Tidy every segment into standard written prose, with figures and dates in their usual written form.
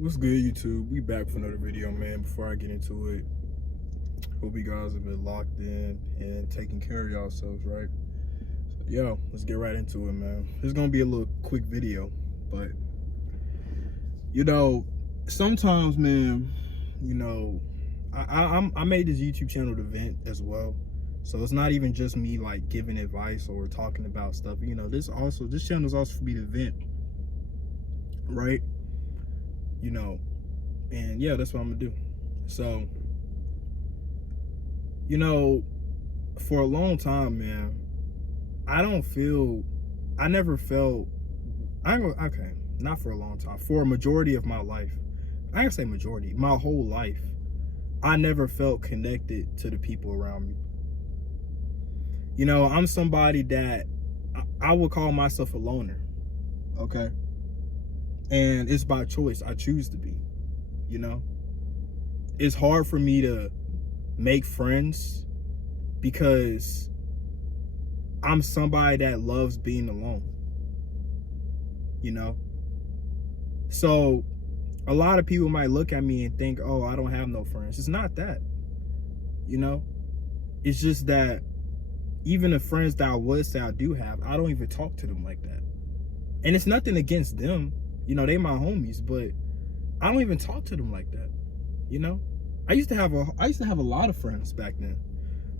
What's good, YouTube? We back for another video, man. Before I get into it, hope you guys have been locked in and taking care of yourselves, right? So, yo, let's get right into it, man. It's gonna be a little quick video, but sometimes, man, I made this YouTube channel to vent as well. So it's not even just me like giving advice or talking about stuff. This channel is also for me to vent, right? And yeah, that's what I'm gonna do. So, for a long time, man, I never felt, okay, not for a long time, for a majority of my life, I can say majority, my whole life, I never felt connected to the people around me. I'm somebody that I would call myself a loner, okay? And it's by choice. I choose to be, It's hard for me to make friends because I'm somebody that loves being alone, So a lot of people might look at me and think, oh, I don't have no friends. It's not that, It's just that even the friends that I would say I do have, I don't even talk to them like that. And it's nothing against them. They my homies, but I don't even talk to them like that. I used to have a lot of friends back then.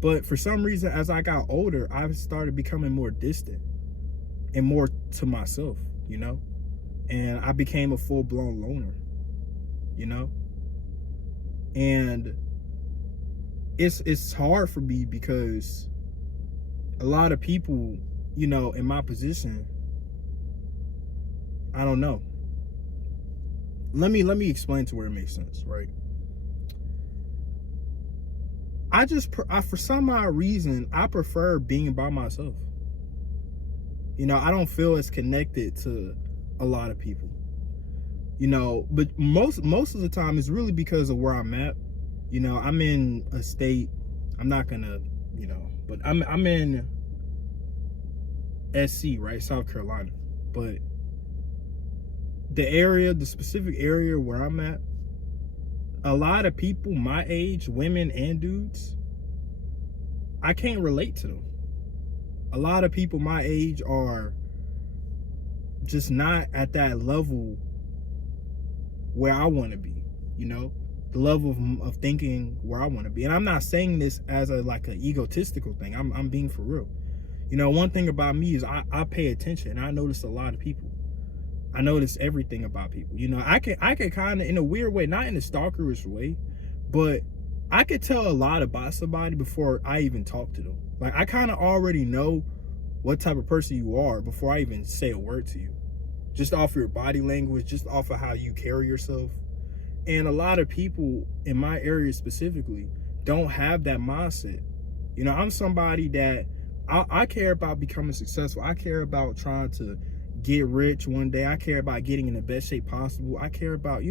But for some reason, as I got older, I started becoming more distant and more to myself, And I became a full-blown loner, And it's hard for me because a lot of people, in my position, I don't know. Let me explain to where it makes sense, right? For some odd reason, I prefer being by myself. I don't feel as connected to a lot of people. But most of the time it's really because of where I'm at. I'm in a state, I'm not gonna, but I'm in SC, right? South Carolina. But the specific area where I'm at, a lot of people my age, women and dudes, I can't relate to them. A lot of people my age are just not at that level where I want to be, the level of thinking where I want to be. And I'm not saying this as an egotistical thing. I'm being for real. One thing about me is I pay attention. I notice a lot of people. I notice everything about people. I can kind of, in a weird way, not in a stalkerish way, but I could tell a lot about somebody before I even talk to them. Like, I kind of already know what type of person you are before I even say a word to you. Just off your body language, just off of how you carry yourself. And a lot of people in my area specifically don't have that mindset. I'm somebody that I care about becoming successful. I care about trying to get rich one day. I care about getting in the best shape possible. I care about, I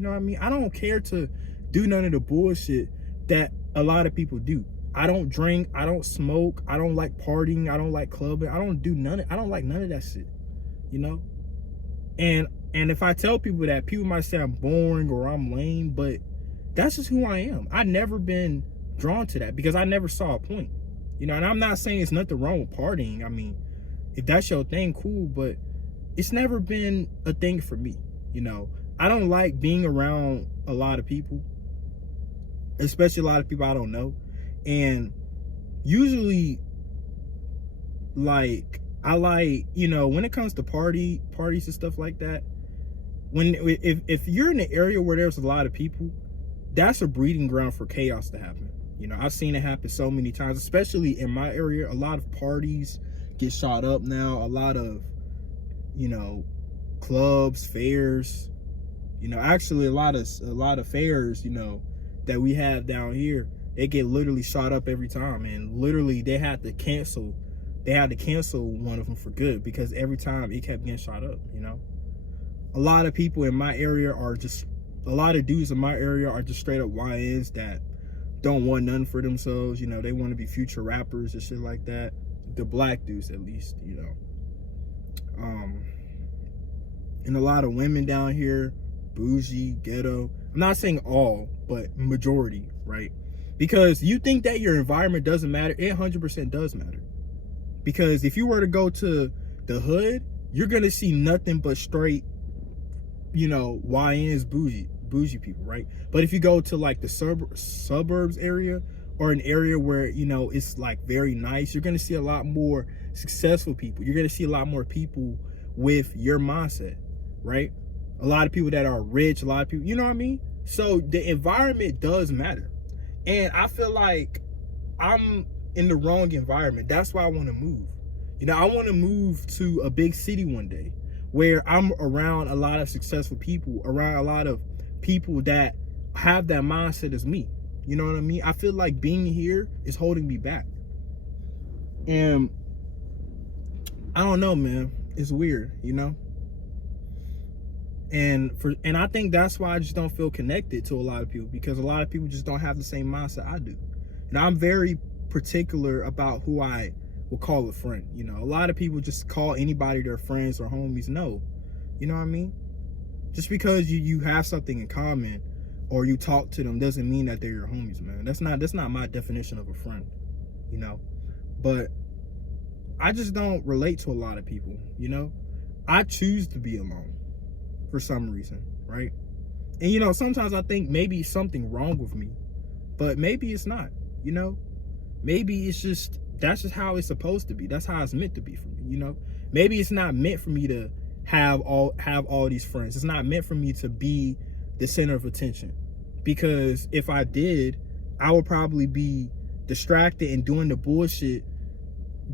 don't care to do none of the bullshit that a lot of people do. I don't drink, I don't smoke, I don't like partying, I don't like clubbing, I don't like none of that shit, And if I tell people that, people might say I'm boring or I'm lame, but that's just who I am. I've never been drawn to that because I never saw a point, and I'm not saying there's nothing wrong with partying. I mean, if that's your thing, cool, but it's never been a thing for me. I don't like being around a lot of people, especially a lot of people I don't know. And usually, I like, when it comes to parties and stuff like that, if you're in an area where there's a lot of people, that's a breeding ground for chaos to happen. I've seen it happen so many times, especially in my area. A lot of parties get shot up now. A lot of, clubs, fairs, actually a lot of fairs, that we have down here, they get literally shot up every time. And literally they had to cancel one of them for good because every time it kept getting shot up. A lot of people in my area a lot of dudes in my area are just straight up YNs that don't want none for themselves. They want to be future rappers and shit like that. The black dudes, at least, and a lot of women down here bougie, ghetto. I'm not saying all, but majority, right? Because you think that your environment doesn't matter. It 100% does matter. Because if you were to go to the hood, you're going to see nothing but straight, YNs, bougie people, right? But if you go to like the suburbs area, or an area where, it's like very nice, you're going to see a lot more successful people. You're going to see a lot more people with your mindset, right? A lot of people that are rich, a lot of people, you know what I mean? So the environment does matter. And I feel like I'm in the wrong environment. That's why I want to move. I want to move to a big city one day where I'm around a lot of successful people, around a lot of people that have that mindset as me. You know what I mean? I feel like being here is holding me back. And I don't know, man. It's weird, And I think that's why I just don't feel connected to a lot of people, because a lot of people just don't have the same mindset I do. And I'm very particular about who I will call a friend. A lot of people just call anybody their friends or homies. No, you know what I mean? Just because you have something in common or you talk to them doesn't mean that they're your homies, man. That's not my definition of a friend, But I just don't relate to a lot of people, I choose to be alone for some reason, right? And sometimes I think maybe something wrong with me, but maybe it's not, Maybe it's just, that's just how it's supposed to be. That's how it's meant to be for me, Maybe it's not meant for me to have all these friends. It's not meant for me to be the center of attention, because if I did, I would probably be distracted and doing the bullshit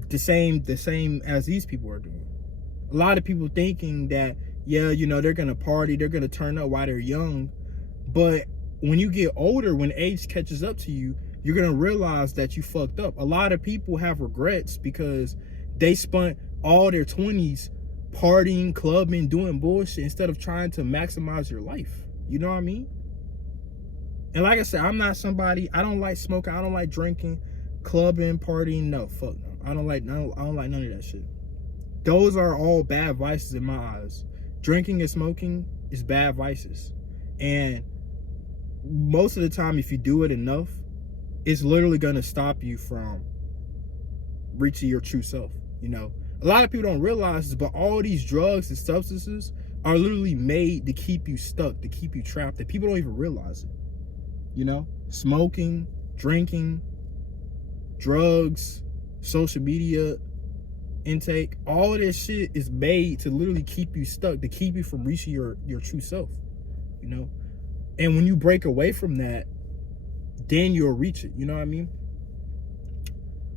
the same as these people are doing. A lot of people thinking that, yeah, they're gonna party, they're gonna turn up while they're young, but when you get older, when age catches up to you, you're gonna realize that you fucked up. A lot of people have regrets because they spent all their 20s partying, clubbing, doing bullshit instead of trying to maximize your life. You know what I mean? And like I said, I'm not somebody, I don't like smoking, I don't like drinking, clubbing, partying. No, fuck no. I don't like none of that shit. Those are all bad vices in my eyes. Drinking and smoking is bad vices. And most of the time, if you do it enough, it's literally gonna stop you from reaching your true self. A lot of people don't realize this, but all these drugs and substances are literally made to keep you stuck, to keep you trapped, and people don't even realize it. Smoking, drinking, drugs, social media intake, all of this shit is made to literally keep you stuck, to keep you from reaching your true self, And when you break away from that, then you'll reach it, you know what I mean?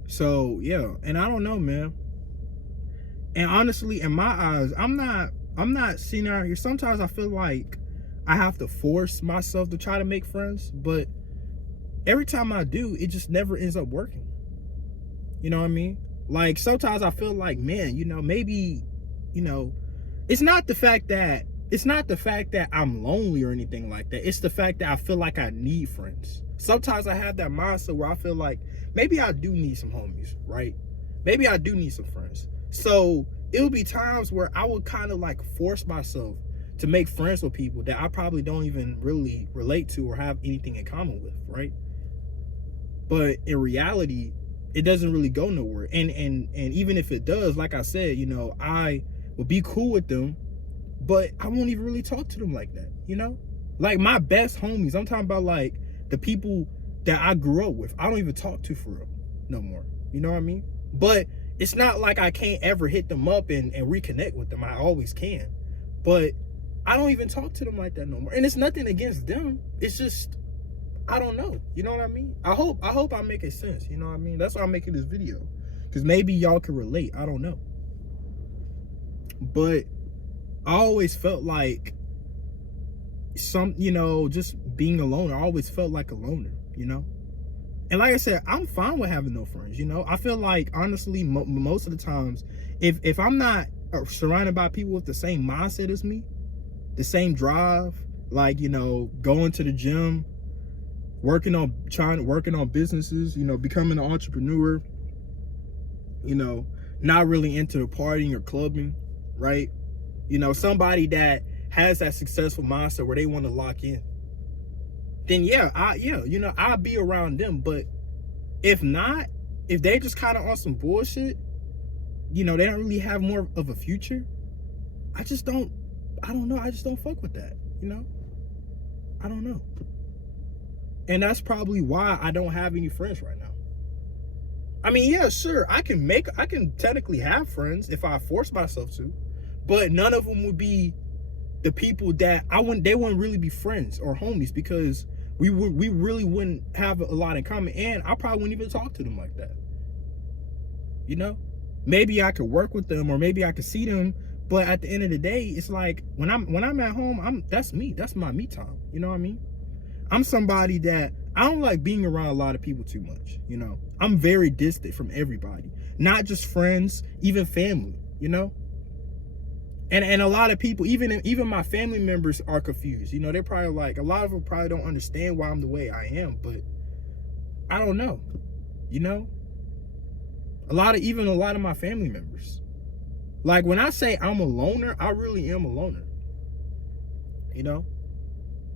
So, yeah, and I don't know, man. And honestly, in my eyes, I'm not sitting out here. Sometimes I feel like I have to force myself to try to make friends, but every time I do, it just never ends up working. You know what I mean? Like, sometimes I feel like, man, maybe, it's not the fact that I'm lonely or anything like that. It's the fact that I feel like I need friends. Sometimes I have that mindset where I feel like maybe I do need some homies, right? Maybe I do need some friends. So it'll be times where I would kind of like force myself to make friends with people that I probably don't even really relate to or have anything in common with, right? But in reality, it doesn't really go nowhere. And even if it does, like I said, I will be cool with them, but I won't even really talk to them like that, Like my best homies, I'm talking about like the people that I grew up with, I don't even talk to for real no more. You know what I mean? But it's not like I can't ever hit them up and reconnect with them. I always can. But I don't even talk to them like that no more. And it's nothing against them. It's just, I don't know. You know what I mean? I hope I'm making sense. You know what I mean? That's why I'm making this video. Because maybe y'all can relate. I don't know. But I always felt like just being alone. I always felt like a loner, And like I said, I'm fine with having no friends, I feel like, honestly, most of the times, if I'm not surrounded by people with the same mindset as me, the same drive, like, going to the gym, working on businesses, becoming an entrepreneur, not really into partying or clubbing, right? Somebody that has that successful mindset where they want to lock in, then yeah, I'll be around them. But if not, if they just kind of on some bullshit, they don't really have more of a future, I don't know, I just don't fuck with that, I don't know. And that's probably why I don't have any friends right now. I mean, yeah, sure, I can technically have friends if I force myself to, but none of them would be the people that they wouldn't really be friends or homies, because we really wouldn't have a lot in common, and I probably wouldn't even talk to them like that. Maybe I could work with them, or maybe I could see them, but at the end of the day, it's like when I'm at home, that's me. That's my me time. You know what I mean? I'm somebody that I don't like being around a lot of people too much. I'm very distant from everybody, not just friends, even family. And a lot of people, even my family members, are confused. They're probably like, a lot of them probably don't understand why I'm the way I am, but I don't know. A lot of my family members, like, when I say I'm a loner, I really am a loner.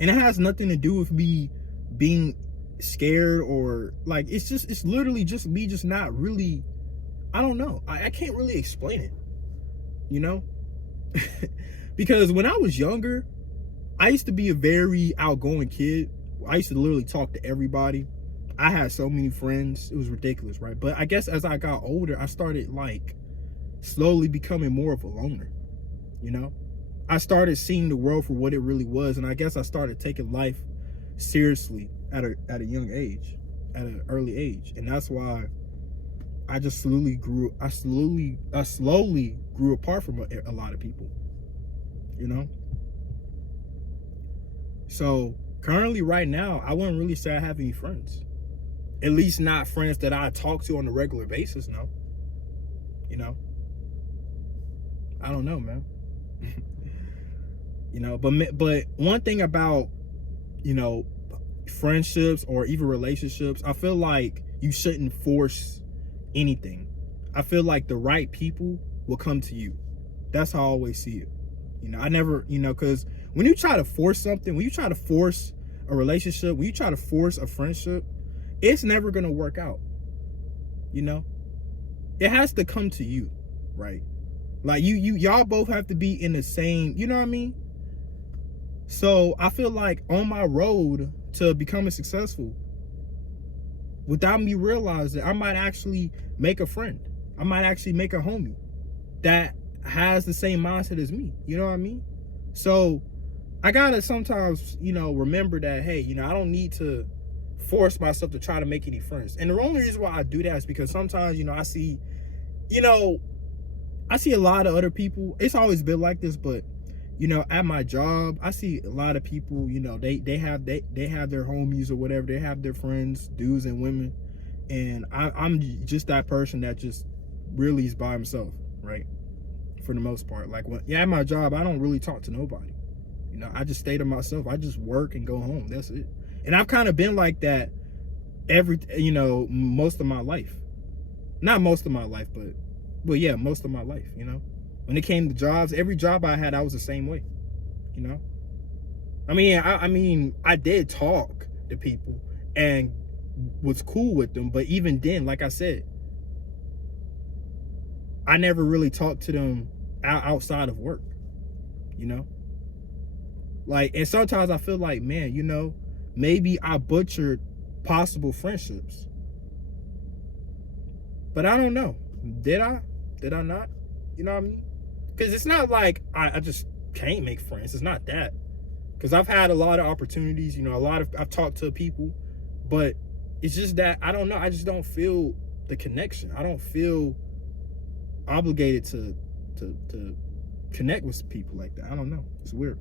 And it has nothing to do with me being scared, or like, it's literally just me just not really, I don't know. I can't really explain it, because when I was younger, I used to be a very outgoing kid. I used to literally talk to everybody. I had so many friends. It was ridiculous, right? But I guess as I got older, I started like slowly becoming more of a loner. I started seeing the world for what it really was, and I guess I started taking life seriously at a young age, at an early age, and that's why I just slowly grew apart from a lot of people. So currently, right now, I wouldn't really say I have any friends. At least not friends that I talk to on a regular basis. No. I don't know, man. But one thing about, friendships or even relationships, I feel like you shouldn't force anything. I feel like the right people will come to you. That's how I always see it. I never, because when you try to force something, when you try to force a relationship, when you try to force a friendship, it's never going to work out. It has to come to you, right? Like, y'all both have to be in the same, you know what I mean? So I feel like on my road to becoming successful, without me realizing, I might actually make a friend. I might actually make a homie that has the same mindset as me. You know what I mean? So I gotta sometimes, remember that, hey, I don't need to force myself to try to make any friends. And the only reason why I do that is because sometimes, I see a lot of other people. It's always been like this, but at my job, I see a lot of people, they have their homies or whatever. They have their friends, dudes and women. And I'm just that person that just really is by himself, right? For the most part. Like, at my job, I don't really talk to nobody. I just stay to myself. I just work and go home. That's it. And I've kind of been like that most of my life. Not most of my life, but yeah, most of my life, When it came to jobs, every job I had, I was the same way, I mean, I did talk to people and was cool with them, but even then, like I said, I never really talked to them outside of work, Like, and sometimes I feel like, man, maybe I butchered possible friendships. But I don't know. Did I? Did I not? You know what I mean? Because it's not like I just can't make friends. It's not that. Because I've had a lot of opportunities, I've talked to people, but it's just that, I don't know, I just don't feel the connection. I don't feel obligated to connect with people like that. I don't know. It's weird.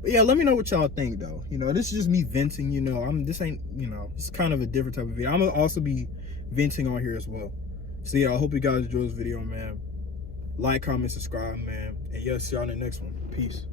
But yeah, let me know what y'all think though. This is just me venting, it's kind of a different type of video. I'm gonna also be venting on here as well. So yeah, I hope you guys enjoy this video, man. Like, comment, subscribe, man. And yeah, see y'all in the next one. Peace.